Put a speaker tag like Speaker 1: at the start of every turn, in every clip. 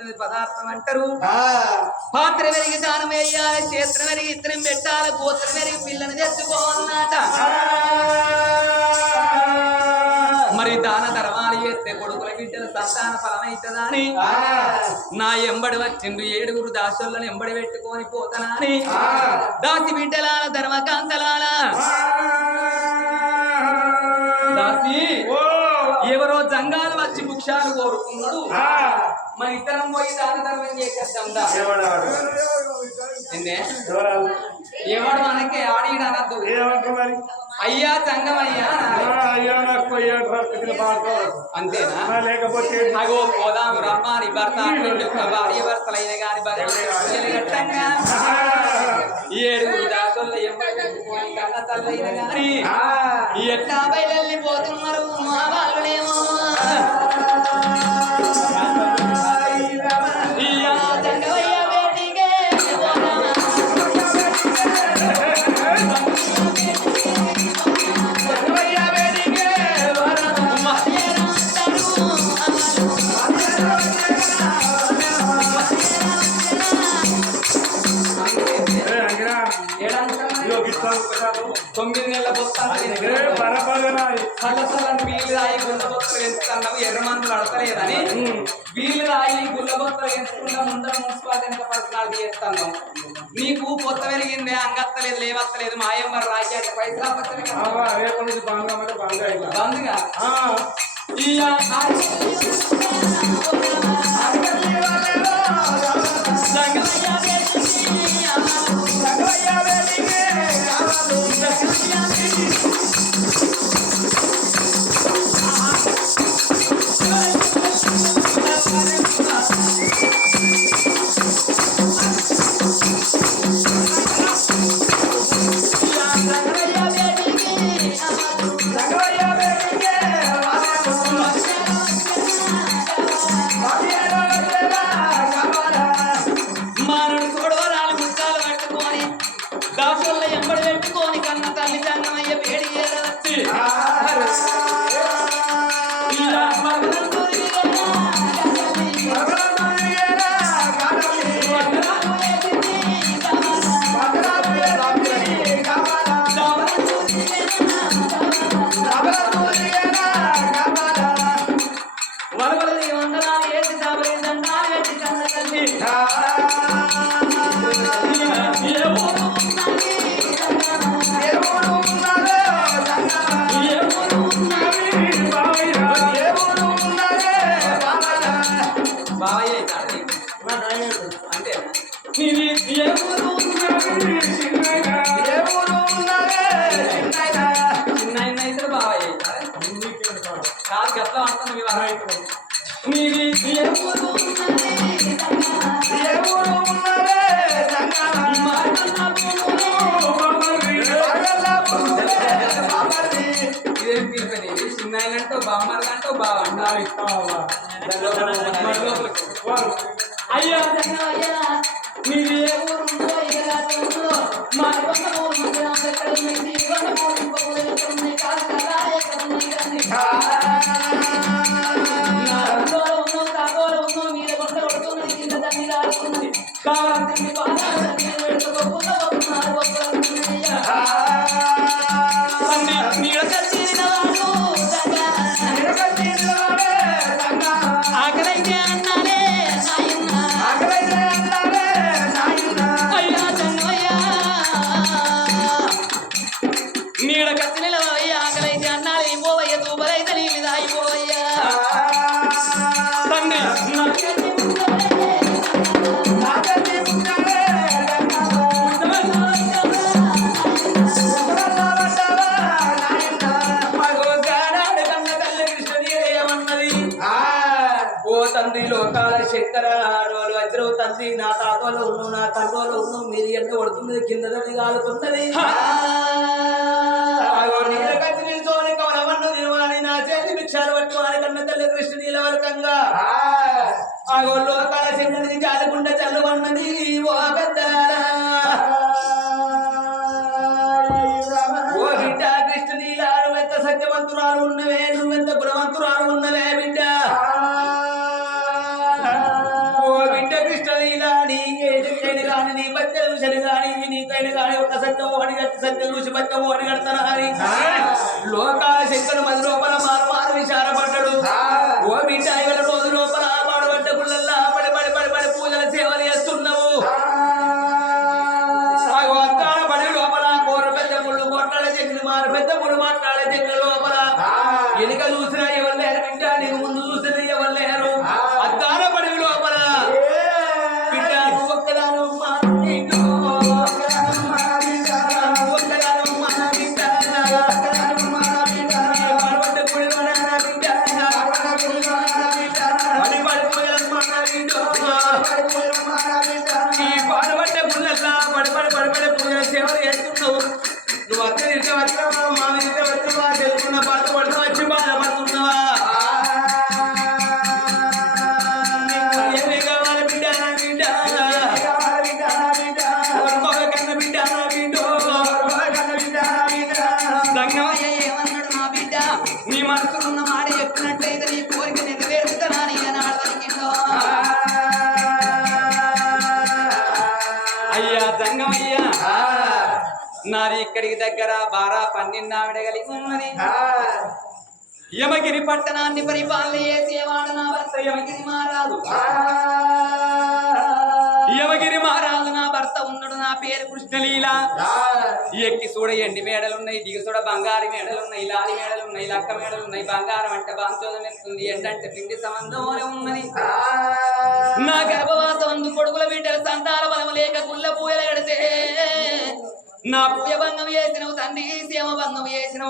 Speaker 1: పెట్టినది పదార్థం అంటారు. పాత్ర వెరిగి దానం వేయాలి క్షేత్రం వెరిగి ఇత్తనం పెట్టాలి గోత్రం వెరిగి పిల్లని తెచ్చుకోవాలన్నట మరి దాన ధర్మాలు చేస్తే కొడుకుల బిడ్డల సంతాన ఫలం అవుతుందా అని నా ఎంబడి వచ్చిండు ఏడుగురు దాసులను ఎంబడి పెట్టుకొని పోతనాని. దాసి బిడ్డలాల ధర్మకాంతలాల దాసి ఎవరో జంగాలు వచ్చి ముఖ్యాలు కోరుకున్నాడు. మరి ఇతరం పోయి దాన ధర్మం ఏందే? ఎవడు మనకి ఆడిడు అనద్దు. అయ్యా సంగమయ్యా అనాలి. అంతేనా?
Speaker 2: లేకపోతే
Speaker 1: అగో పోదాం రమ్మాని భర్త భార్య భర్తలైన గాని గట్టంగా ఈ ఏడుగురు ఎంబడి పెట్టుకొని కన్న తల్లైన గాని? ఎట్లా బయలు పోతున్నారు మా చల్లచల్లని వీళ్ళు రాయి గుల్ల బొత్తలు పెంచుతున్నావు ఎర్ర మందులు అడతలేదని. వీళ్ళు రాయి గుల్ల బొత్తలు పెంచుకుంటా ముందర మున్సిపాలిటీ ఎంత పర్సనాలిటీ చేస్తాను. నీకు కొత్త పెరిగిందే అంగత్తలేదు లేవత్తలేదు మాయం మరి రాయి పైసలు ఇయ్యా సంగమయ్య కాదు గట్ల అంటాను మీ వారు నీది ఏ ఊరు ఉన్నది మాటన్న ఇదేం పిలిపి నీది చిన్న అంటూ బామ్మర్ అంటూ బావ అంటారు అయ్యో మీరు ఏ ఊరు మా ఉన్నావు నా తండ్రిలో ఉన్నావు మీరు ఎంత కొడుతున్నది కింద తల్లి కాలుతున్నది నా చేతి భిక్షాలు కన్న తల్లి కృష్ణ నీళ్ళ వరకంగా ఆగో లోకాల శంకరిది జాలకుండా చల్లవన్నది ఓ బిడ్డ కృష్ణ నీలారు ఎంత సత్యవంతురాలు ఉన్నవే నువ్వెంత గుణవంతురాలు ఉన్నవే బిడ్డ.
Speaker 2: బత్తెలు చూశాను కానీ ఇవి నీకైన కానీ ఒక సత్యము అడిగట్టి సత్యం చూసి బత్తము అడిగడతాను అని లోకా శంకరు మధులోపల మారు మారు విచారపడ్డాడు. ఓ బిడ్డ
Speaker 1: నాది ఇక్కడికి దగ్గర బారా పన్నెన్నావిడ కలిగి ఉన్నది. యమగిరి పట్టణాన్ని పరిపాలన చేసేవాడు నా భర్త యమగిరి మహారాజు. యమగిరి మహారాజు నా భర్త ఉన్నాడు నా పేరు కృష్ణలీల. ఎక్కి చూడ ఎండి మేడలున్నాయి దిగి చూడ బంగారు మేడలున్నాయి లాలి మేడలున్నాయి లక్క మేడలున్నాయి బంగారం అంటే బాంచోదం ఇస్తుంది ఎండంటే పిండి సంబంధం ఉన్నది. నా గర్భవాసం కొడుకుల బిడ్డల సంతాన బలం లేక గుల్ల పూయలు గడితే నా పూజ భంగం చేసినవు తండ్రి సీమ భంగం చేసిన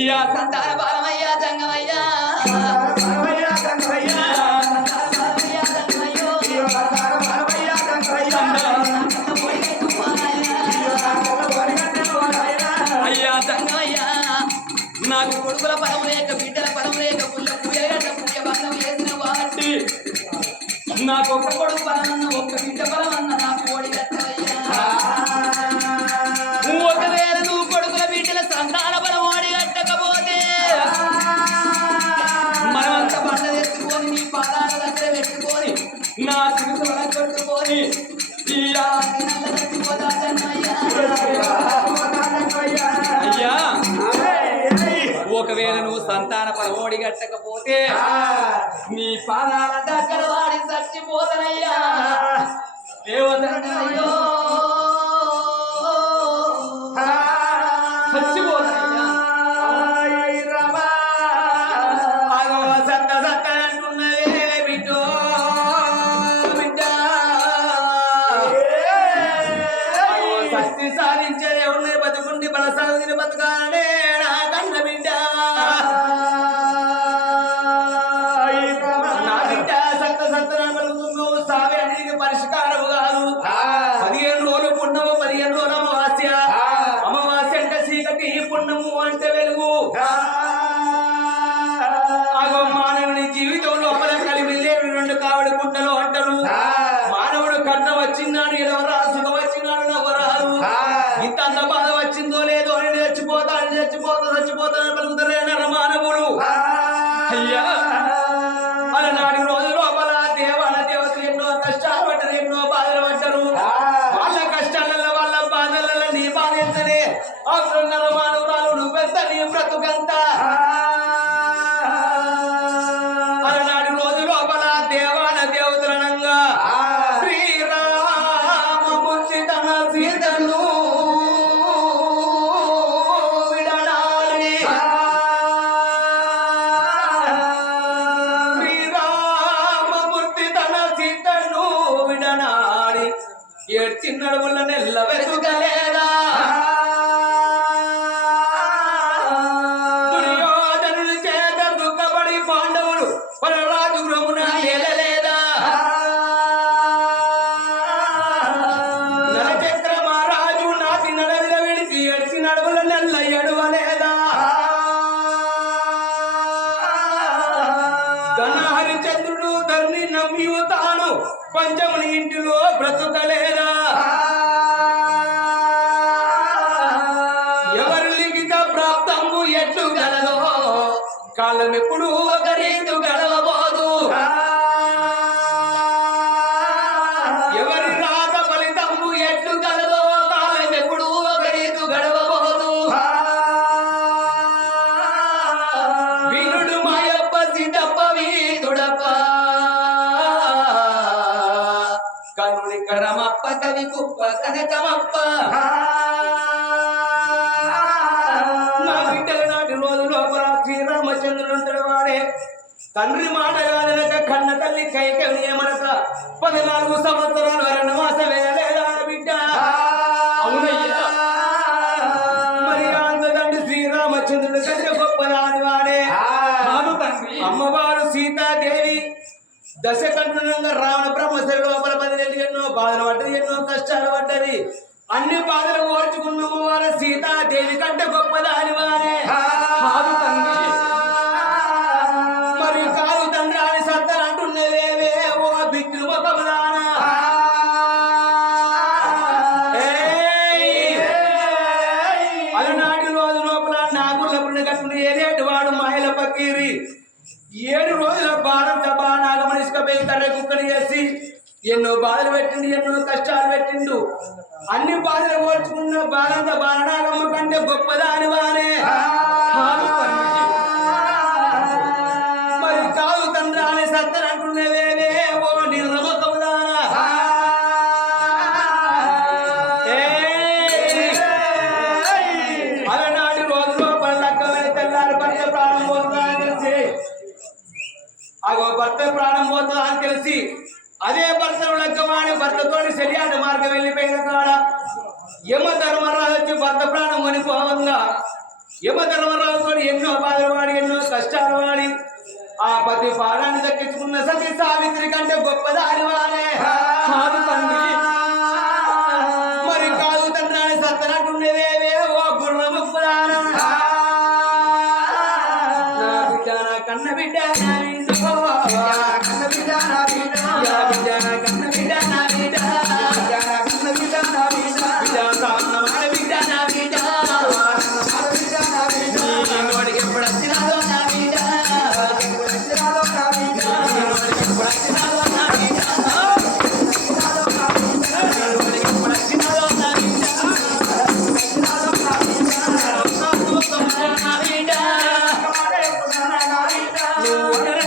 Speaker 1: ఇయా సంతాన పాలమయ్యా జంగమయ్యా. అయ్యా నాకు కొడుకుల పదం లేక బిడ్డల పదం లేక పుల్ల పూజ భంగం చేసిన వాటి నాకు
Speaker 2: ఒక
Speaker 1: కొడుకు espada. కనకమప్ప.
Speaker 2: నా బిడ్డల నాటి రోజు లోపల శ్రీరామచంద్రుడు వాడే తండ్రి మాట కాదనక కన్న తల్లి కైకవి ఏమనక పద్నాలుగు సంవత్సరాలు వరణవాస వేయలేదా బిడ్డ. మరి అంత తండ్రి శ్రీరామచంద్రుడు కంటే గొప్పదాని వాడే.
Speaker 1: కాదు తండ్రి.
Speaker 2: అమ్మవారు సీతాదేవి దశకంఠనంగా రావణ బ్రహ్మశిల లోపల పదిహేను ఎన్నో బాధలు పడ్డది అన్ని బాధలు ఓర్చుకున్న అమ్మవారు సీతాదేవి కంటే గొప్పదాని వారే. మరి కాదు తండ్రి అని సత్తలు అంటున్నదేవే ఓ బిక్కులు మొక్కదానా అలనాటి రోజు లోపల నాగుల కట్టుకుని ఏదేటి వాడు మాయల పక్కీరి. ఏడు రోజుల బాణం తబా నాగమనిసుకపోయి కర్ర కుక్కని చేసి ఎన్నో బాధలు పెట్టిండు ఎన్నో కష్టాలు పెట్టిండు. అన్ని బాధలు పోల్చుకున్న బాలంత బాలనాగమ్మ కంటే గొప్పదాని వారే మరి కాదు తండ్రి అని సత్తలు ఓ నిర్మకముదానా అలనాటి రోజులో పల్లక్కమైన తెల్లారు భర్త ప్రాణం పోతుందా అని తెలిసి అగో భర్త ప్రాణం పోతుందా అని తెలిసి అదే భర్త లక్కమాని భర్తతో శరియాట మార్గం వెళ్ళిపోయిన కాడ యమ ధర్మరాజు వచ్చి భర్త ప్రాణం కొనిపోవంగా యమ ధర్మరాజుతో ఎన్నో బాధలు వాడి ఎన్నో కష్టాలు వాడి ఆ పతి పాదాన్ని దక్కించుకున్న సతీ సావిత్రి కంటే గొప్పదాని వారే
Speaker 1: కాదు తండ్రి.
Speaker 2: మరి కాదు తండ్రి అని సత్తనట్టుండేవేవే ఓ గుర్ర ముప్పుదానా నా బిడ్డ కన్న బిడ్డ No.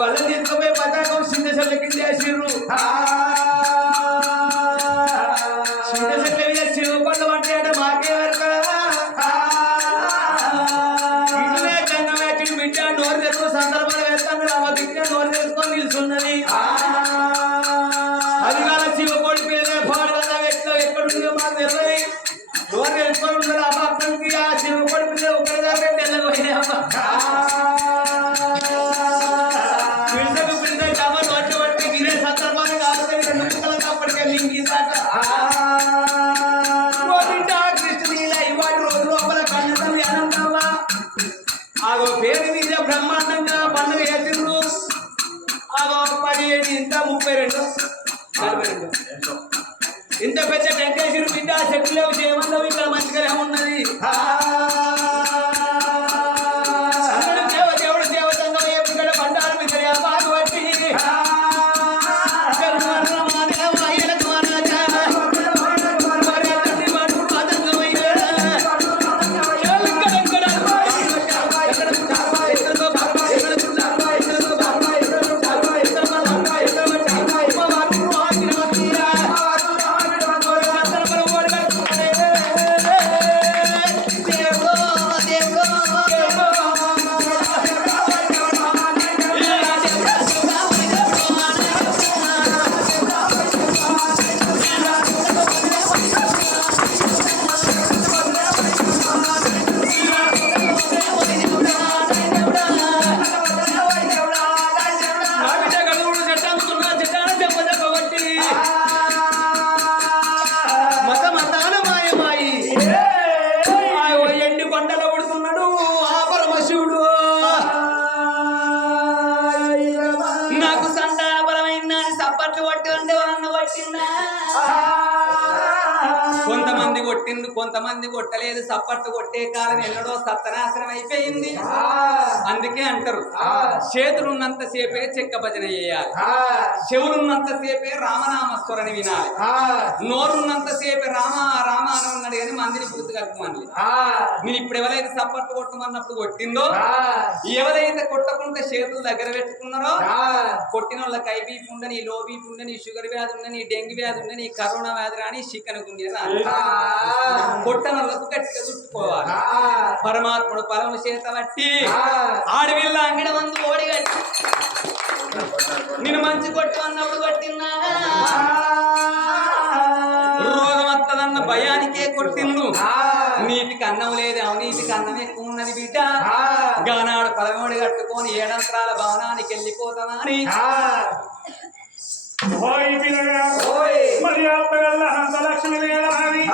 Speaker 2: వాళ్ళు
Speaker 1: కొట్టలేదు కొట్టే కాలం ఎన్నడో సత్తనాశనం అయిపోయింది. అందుకే అంటారు. చేతులున్నంత సేపే చెక్క భజన చేయాలి. చెవులున్నంత సేపే రామనామస్వరని వినాలి. నోరున్నంత సేపే రామ రామ అని ఉన్నాడు కానీ మందిని పూర్తి కలుపుమని నేను ఇప్పుడు ఎవరైతే సప్పట్టు కొట్టమన్నప్పుడు కొట్టిందో ఎవరైతే కొట్టకుండా చేతులు దగ్గర పెట్టుకున్నారో కొట్టిన వాళ్ళకి ఐ బీపీ ఉండని లో బీపీ ఉండని షుగర్ వ్యాధి ఉండని డెంగ్యూ వ్యాధి ఉండని కరోనా వ్యాధి రాని చికెన్ గుండె రాని కొట్టన వాళ్ళకు గట్టిగా చుట్టుకోవాలి. పరమాత్ముడు పరమ చేత బట్టి ఆడవిల్ల అంగడి మందు ఓడి కట్టి నేను మంచి కొట్టు అన్నప్పుడు కొట్టినా రోగం వత్తదన్న భయానికే కొట్టిండు. నీటికి అన్నం లేదు అవినీతికి అన్నం ఎక్కువ ఉన్నది బిడ్డ. గానాడు పదమూడు కట్టుకొని ఏడంత్రాల భవనానికి
Speaker 3: పిల్లగా
Speaker 2: ఓయ్
Speaker 3: మరి హంసలక్ష్మి లేదాని